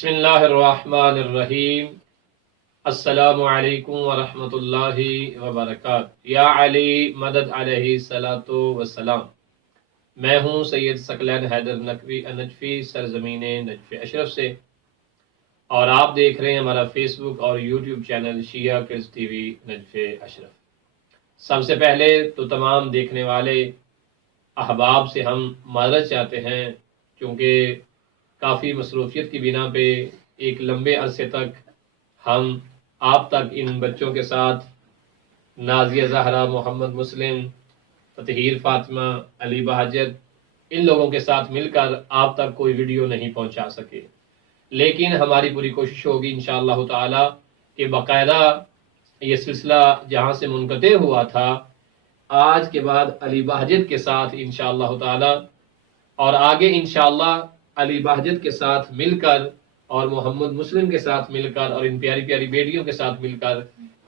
بسم اللہ الرحمن الرحیم۔ السلام علیکم ورحمۃ اللہ وبرکاتہ۔ یا علی مدد علیہ الصلاۃ والسلام۔ میں ہوں سید ثقلین حیدر نجفی سرزمین نجف اشرف سے، اور آپ دیکھ رہے ہیں ہمارا فیس بک اور یوٹیوب چینل شیعہ کرز ٹی وی نجف اشرف۔ سب سے پہلے تو تمام دیکھنے والے احباب سے ہم معذرت چاہتے ہیں، کیونکہ کافی مصروفیت کی بنا پہ ایک لمبے عرصے تک ہم آپ تک ان بچوں کے ساتھ نازیہ زہرا، محمد مسلم، تطہیر فاطمہ، علی بہجت، ان لوگوں کے ساتھ مل کر آپ تک کوئی ویڈیو نہیں پہنچا سکے، لیکن ہماری پوری کوشش ہوگی انشاءاللہ تعالی کہ باقاعدہ یہ سلسلہ جہاں سے منقطع ہوا تھا، آج کے بعد علی بہجت کے ساتھ انشاءاللہ تعالی اور آگے انشاءاللہ علی بہجت کے ساتھ مل کر اور محمد مسلم کے ساتھ مل کر اور ان پیاری پیاری بیٹیوں کے ساتھ مل کر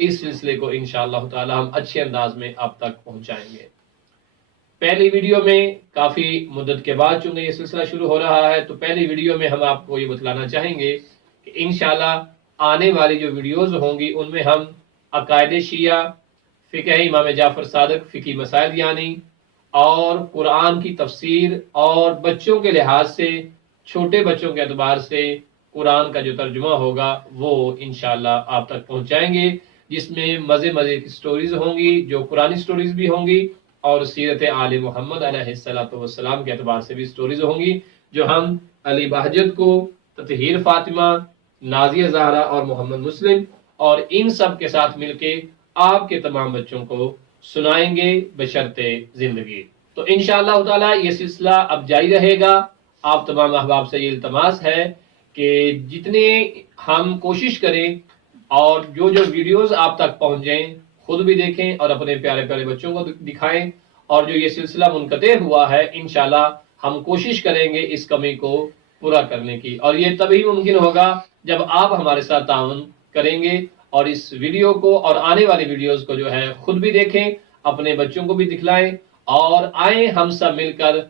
اس سلسلے کو انشاءاللہ تعالی ہم اچھے انداز میں آپ تک پہنچائیں گے۔ پہلی ویڈیو میں کافی مدت کے بعد چونکہ یہ سلسلہ شروع ہو رہا ہے، تو پہلی ویڈیو میں ہم آپ کو یہ بتلانا چاہیں گے کہ انشاءاللہ آنے والی جو ویڈیوز ہوں گی ان میں ہم عقائد شیعہ، فقہ امام جعفر صادق، فقہی مسائل یعنی اور قرآن کی تفسیر اور بچوں کے لحاظ سے، چھوٹے بچوں کے اعتبار سے قرآن کا جو ترجمہ ہوگا وہ انشاءاللہ آپ تک پہنچائیں گے، جس میں مزے کی سٹوریز ہوں گی، جو قرآنی سٹوریز بھی ہوں گی اور سیرت آل محمد علیہ السلام کے اعتبار سے بھی سٹوریز ہوں گی، جو ہم علی بہجت کو، تطہیر فاطمہ، نازیہ زہرا اور محمد مسلم اور ان سب کے ساتھ مل کے آپ کے تمام بچوں کو سنائیں گے بشرط زندگی۔ تو انشاءاللہ تعالی یہ سلسلہ اب جاری رہے گا۔ آپ تمام احباب سے یہ التماس ہے کہ جتنے ہم کوشش کریں اور جو ویڈیوز آپ تک پہنچیں خود بھی دیکھیں اور اپنے پیارے پیارے بچوں کو دکھائیں، اور جو یہ سلسلہ منقطع ہوا ہے انشاءاللہ ہم کوشش کریں گے اس کمی کو پورا کرنے کی، اور یہ تبھی ممکن ہوگا جب آپ ہمارے ساتھ تعاون کریں گے اور اس ویڈیو کو اور آنے والی ویڈیوز کو جو ہے خود بھی دیکھیں، اپنے بچوں کو بھی دکھلائیں، اور آئیں ہم سب مل کر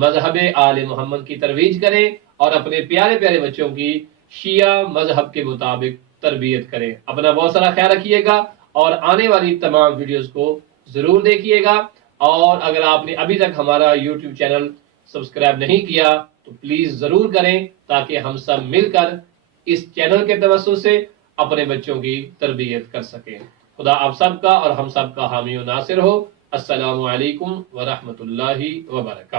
مذہب آل محمد کی ترویج کریں اور اپنے پیارے پیارے بچوں کی شیعہ مذہب کے مطابق تربیت کریں۔ اپنا بہت سارا خیال رکھیے گا اور آنے والی تمام ویڈیوز کو ضرور دیکھیے گا، اور اگر آپ نے ابھی تک ہمارا یوٹیوب چینل سبسکرائب نہیں کیا تو پلیز ضرور کریں، تاکہ ہم سب مل کر اس چینل کے توسط سے اپنے بچوں کی تربیت کر سکیں۔ خدا آپ سب کا اور ہم سب کا حامی و ناصر ہو۔ السلام علیکم ورحمۃ اللہ وبرکاتہ۔